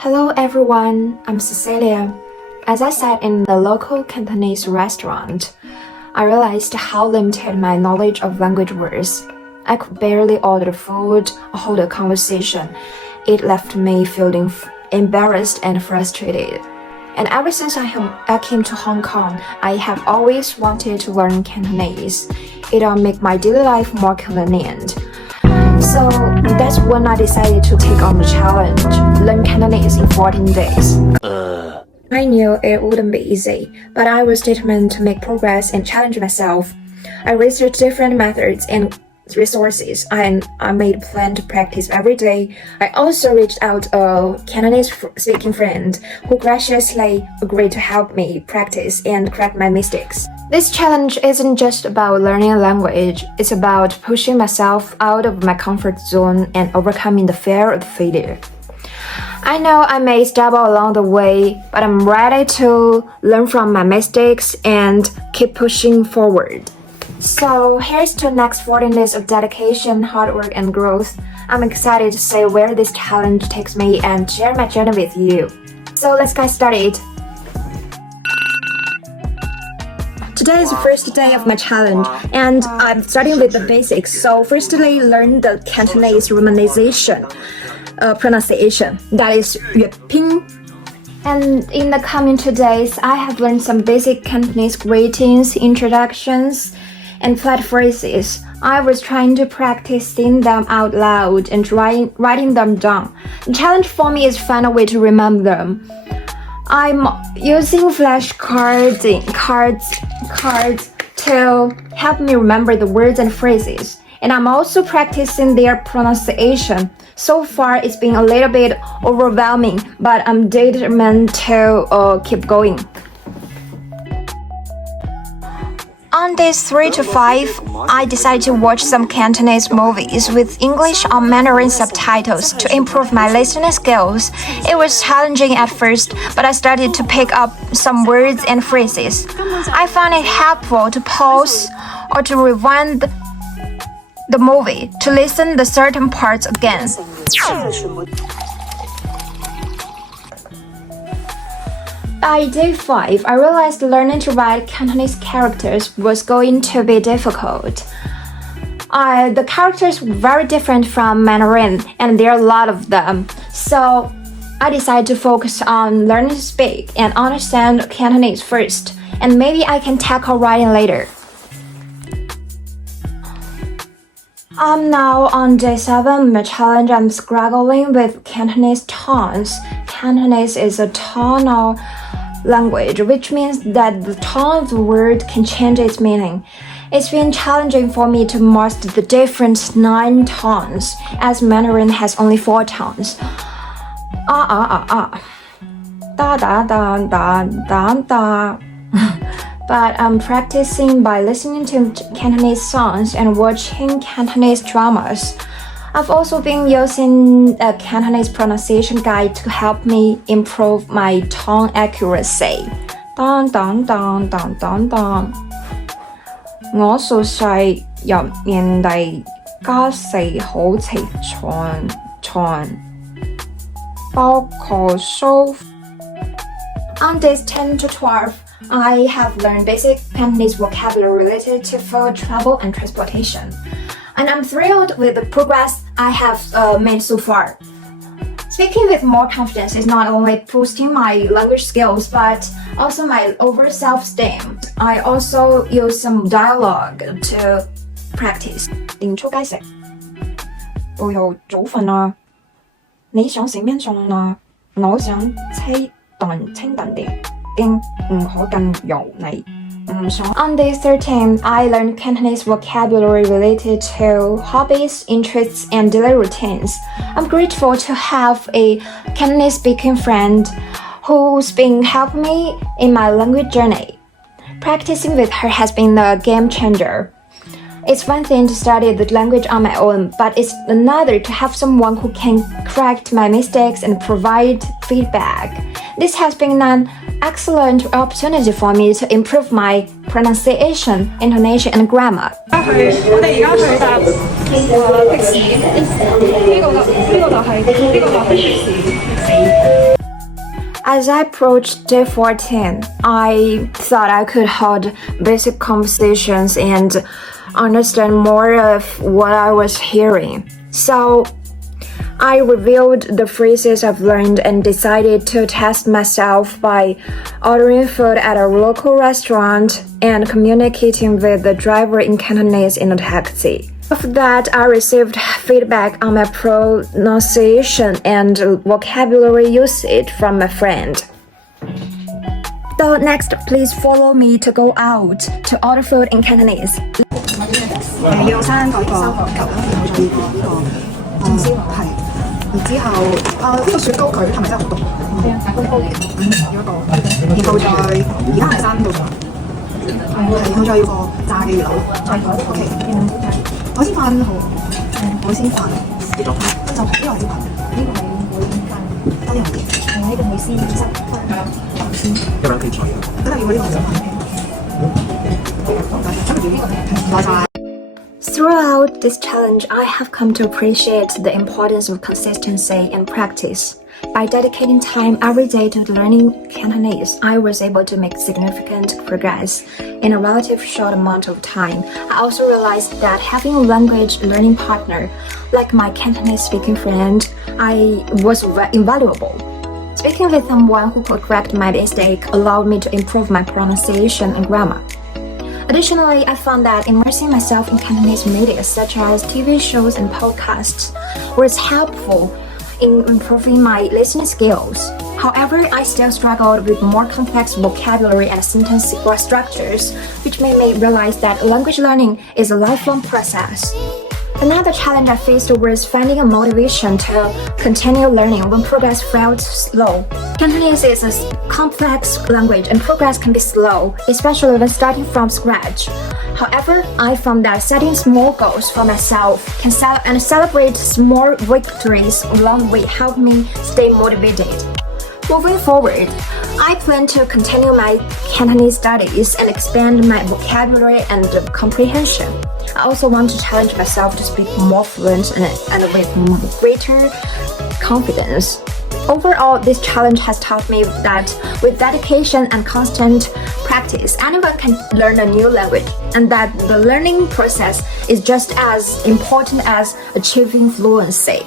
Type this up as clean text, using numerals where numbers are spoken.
Hello everyone, I'm Cecilia. As I sat in the local Cantonese restaurant, I realized how limited my knowledge of language was. I could barely order food or hold a conversation. It left me feeling embarrassed and frustrated. And ever since I came to Hong Kong, I have always wanted to learn Cantonese. It'll make my daily life more convenient. So that's when I decided to take on the challenge, learn Cantonese in 14 days. I knew it wouldn't be easy, but I was determined to make progress and challenge myself. I researched different methods and resources, and I made a plan to practice every day. I also reached out a Cantonese-speaking friend who graciously agreed to help me practice and correct my mistakes. This challenge isn't just about learning a language, it's about pushing myself out of my comfort zone and overcoming the fear of failure. I know I may stumble along the way, but I'm ready to learn from my mistakes and keep pushing forward. So here's to the next 14 days of dedication, hard work, and growth. I'm excited to see where this challenge takes me and share my journey with you. So let's get started. Today is the first day of my challenge, and I'm starting with the basics. So firstly, learn the Cantonese romanization, pronunciation. That is 粵拼. And in the coming 2 days, I have learned some basic Cantonese greetings, introductions, and polite phrases. I was trying to practice saying them out loud and writing them down. The challenge for me is to find a way to remember them. I'm using flashcards to help me remember the words and phrases. And I'm also practicing their pronunciation. So far, it's been a little bit overwhelming, but I'm determined to keep going. On days 3 to 5, I decided to watch some Cantonese movies with English or Mandarin subtitles to improve my listening skills. It was challenging at first, but I started to pick up some words and phrases. I found it helpful to pause or to rewind the movie to listen to certain parts again. By day 5, I realized learning to write Cantonese characters was going to be difficult. The characters were very different from Mandarin, and there are a lot of them. So I decided to focus on learning to speak and understand Cantonese first, and maybe I can tackle writing later. I'm now on day 7 of my challenge. I'm struggling with Cantonese tones. Cantonese is a tonal language, which means that the tone of the word can change its meaning. It's been challenging for me to master the different 9 tones, as Mandarin has only 4 tones. Da da da da da da. But I'm practicing by listening to Cantonese songs and watching Cantonese dramas. I've also been using a Cantonese pronunciation guide to help me improve my tone accuracy. Dong dong dong dong dong dong. 我數世入面第加4好齊唱，包括蘇。On days 10 to 12, I have learned basic Cantonese vocabulary related to food, travel, and transportation. And I'm thrilled with the progress I have made so far. Speaking with more confidence is not only boosting my language skills, but also my overall self-esteem. I also use some dialogue to practice. 練出雞食，我要早瞓啊！你想食咩餸啊？我想清燉啲，經唔可更油膩。On day 13, I learned Cantonese vocabulary related to hobbies, interests, and daily routines. I'm grateful to have a Cantonese-speaking friend who's been helping me in my language journey. Practicing with her has been a game changer. It's one thing to study the language on my own, but it's another to have someone who can correct my mistakes and provide feedback. This has been an excellent opportunity for me to improve my pronunciation, intonation, and grammar. As I approached day 14, I thought I could hold basic conversations and understand more of what I was hearing. So I reviewed the phrases I've learned and decided to test myself by ordering food at a local restaurant and communicating with the driver in Cantonese in a taxi. After that, I received feedback on my pronunciation and vocabulary usage from my friend. So next, please follow me to go out to order food in Cantonese. 要生嗰個牛，然之後呢個雪糕佢係咪真係好凍？係啊，雪糕嚟嘅，要一個，然後再而家係生到咗，然後再要個炸嘅魚柳，OK， 海鮮飯好，海鮮飯就呢個係呢個係得呢樣嘢，呢個會先濕先，要不然可以炒一個，咁啊要呢個就唔該。Throughout this challenge, I have come to appreciate the importance of consistency and practice. By dedicating time every day to learning Cantonese, I was able to make significant progress in a relatively short amount of time. I also realized that having a language learning partner, like my Cantonese speaking friend, was invaluable. Speaking with someone who could correct my mistake allowed me to improve my pronunciation and grammar. Additionally, I found that immersing myself in Cantonese media such as TV shows and podcasts was helpful in improving my listening skills. However, I still struggled with more complex vocabulary and sentence structures, which made me realize that language learning is a lifelong process. Another challenge I faced was finding a motivation to continue learning when progress felt slow. Cantonese is a complex language and progress can be slow, especially when starting from scratch. However, I found that setting small goals for myself and celebrate small victories along the way helped me stay motivated. Moving forward, I plan to continue my Cantonese studies and expand my vocabulary and comprehension. I also want to challenge myself to speak more fluent and with greater confidence. Overall, this challenge has taught me that with dedication and constant practice, anyone can learn a new language, and that the learning process is just as important as achieving fluency.